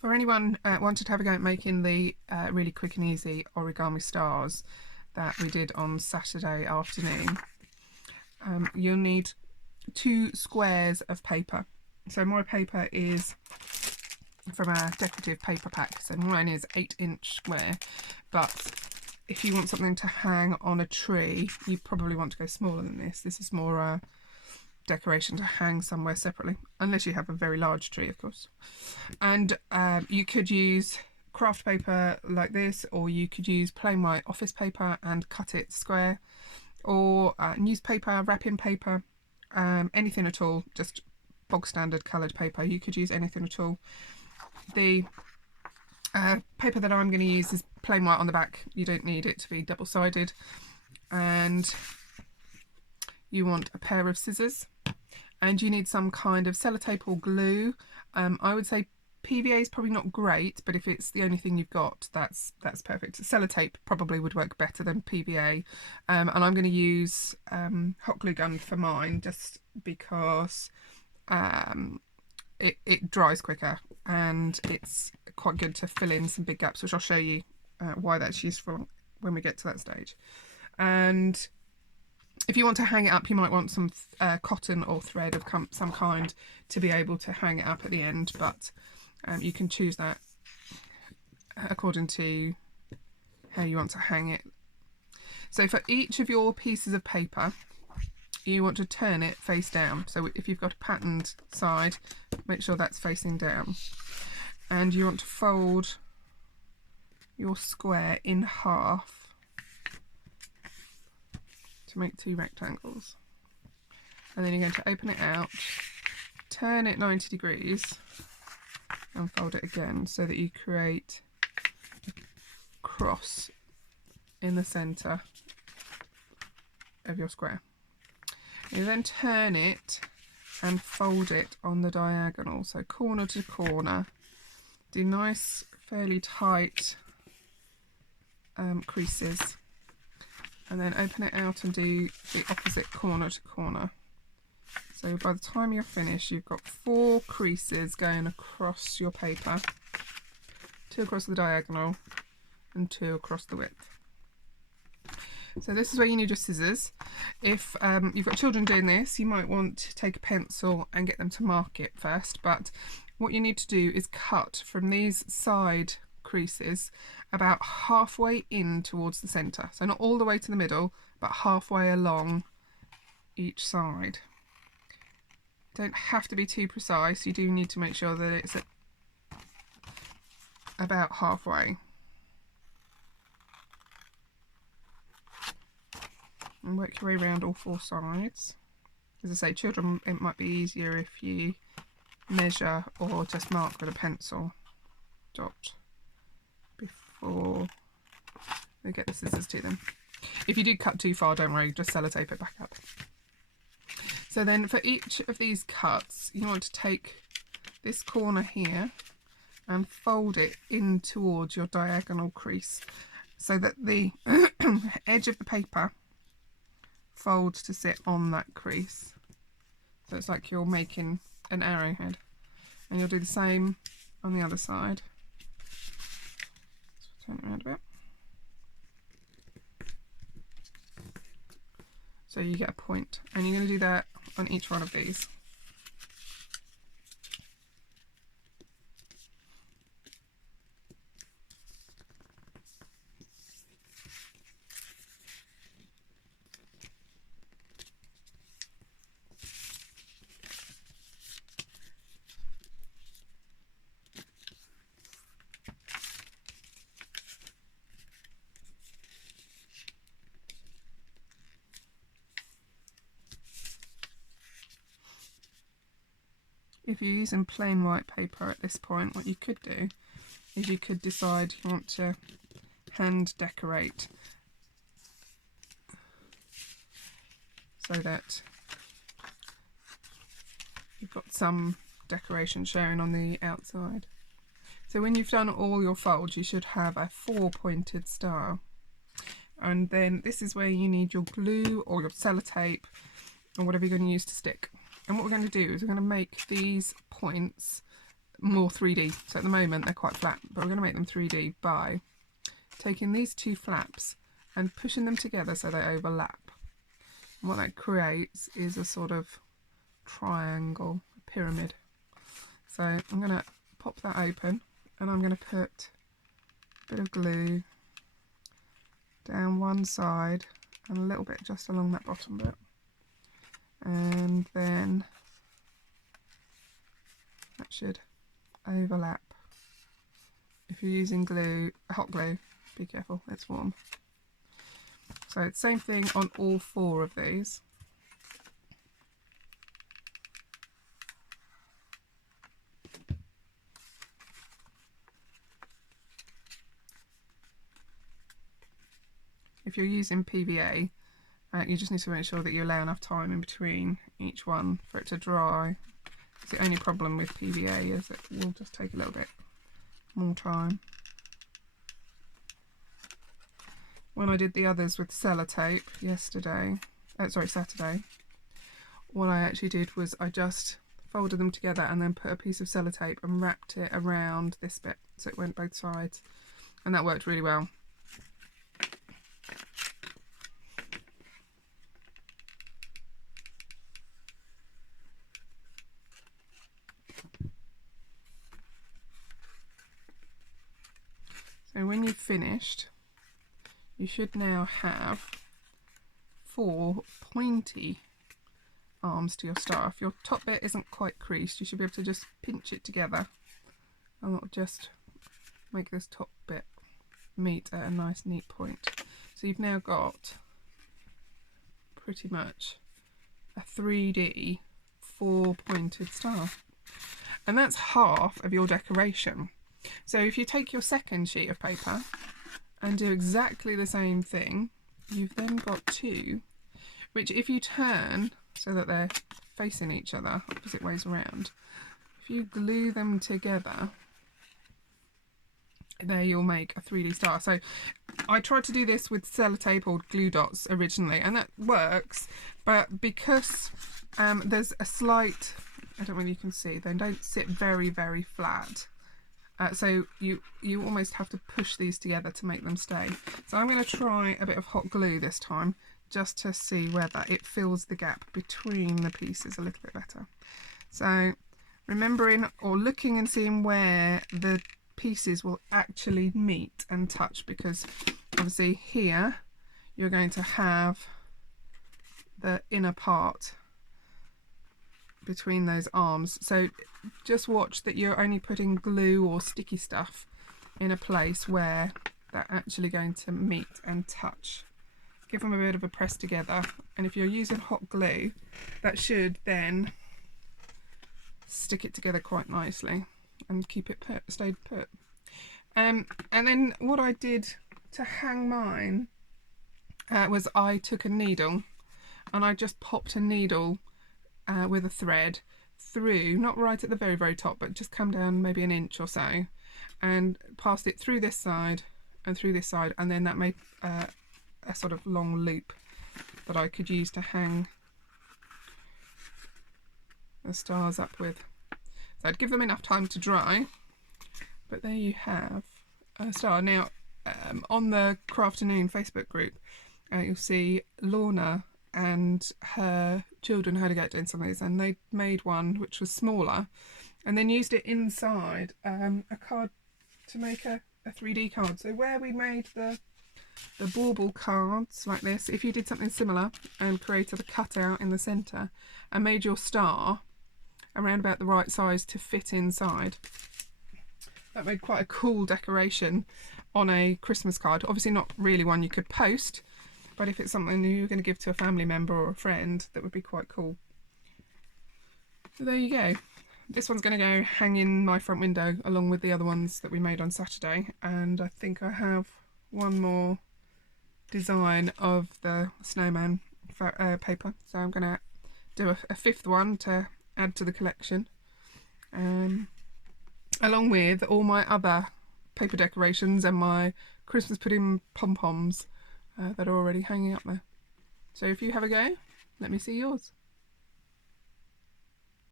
For anyone wanted to have a go at making the really quick and easy origami stars that we did on Saturday afternoon, you'll need 2 squares of paper. So my paper is from a decorative paper pack, so mine is 8-inch square, but if you want something to hang on a tree, you probably want to go smaller than this. This is more decoration to hang somewhere separately, unless you have a very large tree, of course. And you could use craft paper like this, or you could use plain white office paper and cut it square, or newspaper, wrapping paper, anything at all, just bog standard coloured paper. You could use anything at all. The paper that I'm going to use is plain white on the back. You don't need it to be double-sided. And you want a pair of scissors, and you need some kind of sellotape or glue. I would say PVA is probably not great, but if it's the only thing you've got, that's perfect. Sellotape probably would work better than PVA, and I'm going to use hot glue gun for mine, just because it dries quicker, and it's quite good to fill in some big gaps, which I'll show you why that's useful when we get to that stage. And if you want to hang it up, you might want some cotton or thread of some kind to be able to hang it up at the end, but you can choose that according to how you want to hang it. So for each of your pieces of paper, you want to turn it face down. So if you've got a patterned side, make sure that's facing down. And you want to fold your square in half to make 2 rectangles. And then you're going to open it out, turn it 90 degrees and fold it again, so that you create a cross in the centre of your square. You then turn it and fold it on the diagonal, so corner to corner. Do nice, fairly tight creases, and then open it out and do the opposite corner to corner. So by the time you're finished, you've got 4 creases going across your paper, 2 across the diagonal and 2 across the width. So this is where you need your scissors. If you've got children doing this, you might want to take a pencil and get them to mark it first, but what you need to do is cut from these side creases about halfway in towards the centre. So not all the way to the middle, but halfway along each side. Don't have to be too precise, you do need to make sure that it's about halfway. And work your way around all 4 sides. As I say, children, it might be easier if you measure or just mark with a pencil dot before they get the scissors to them. If you do cut too far, don't worry, just sellotape it back up. So then for each of these cuts, you want to take this corner here and fold it in towards your diagonal crease, so that the edge of the paper folds to sit on that crease. So it's like you're making an arrowhead, and you'll do the same on the other side. So turn it around a bit. So you get a point, and you're going to do that on each one of these. If you're using plain white paper at this point, what you could do is you could decide you want to hand decorate, so that you've got some decoration showing on the outside. So when you've done all your folds, you should have a 4-pointed star. And then this is where you need your glue or your sellotape or whatever you're going to use to stick. And what we're going to do is we're going to make these points more 3D. So at the moment they're quite flat, but we're going to make them 3D by taking these two flaps and pushing them together so they overlap. And what that creates is a sort of triangle, a pyramid. So I'm going to pop that open and I'm going to put a bit of glue down one side and a little bit just along that bottom bit. And then that should overlap. If you're using glue, hot glue, be careful, it's warm. So it's same thing on all four of these. If you're using PVA, you just need to make sure that you allow enough time in between each one for it to dry. The only problem with PVA is it will just take a little bit more time. When I did the others with sellotape Saturday, what I actually did was I just folded them together and then put a piece of sellotape and wrapped it around this bit so it went both sides, and that worked really well. So when you've finished, you should now have 4 pointy arms to your star. If your top bit isn't quite creased, you should be able to just pinch it together and that'll just make this top bit meet at a nice neat point. So you've now got pretty much a 3D 4-pointed star, and that's half of your decoration. So if you take your second sheet of paper and do exactly the same thing, you've then got 2, which if you turn so that they're facing each other opposite ways around, if you glue them together, there you'll make a 3D star. So I tried to do this with sellotape or glue dots originally, and that works, but because there's a slight, I don't know if you can see, they don't sit very, very flat. So you almost have to push these together to make them stay. So I'm going to try a bit of hot glue this time, just to see whether it fills the gap between the pieces a little bit better. So remembering or looking and seeing where the pieces will actually meet and touch, because obviously here you're going to have the inner part between those arms, so just watch that you're only putting glue or sticky stuff in a place where they're actually going to meet and touch. Give them a bit of a press together, and if you're using hot glue, that should then stick it together quite nicely and keep it stayed put. And then what I did to hang mine was I took a needle and I just popped a needle with a thread through, not right at the very, very top, but just come down maybe an inch or so, and passed it through this side and through this side, and then that made a sort of long loop that I could use to hang the stars up with. So I'd give them enough time to dry, but there you have a star. Now on the Crafternoon Facebook group, you'll see Lorna and her children had a go at doing some of these, and they made one which was smaller and then used it inside a card to make a 3D card. So where we made the bauble cards like this, if you did something similar and created a cutout in the centre and made your star around about the right size to fit inside, that made quite a cool decoration on a Christmas card. Obviously not really one you could post, but if it's something you're going to give to a family member or a friend, that would be quite cool. So there you go. This one's going to go hang in my front window along with the other ones that we made on Saturday, and I think I have one more design of the snowman paper, so I'm going to do a 5th one to add to the collection, along with all my other paper decorations and my Christmas pudding pom-poms that are already hanging up there. So if you have a go, let me see yours.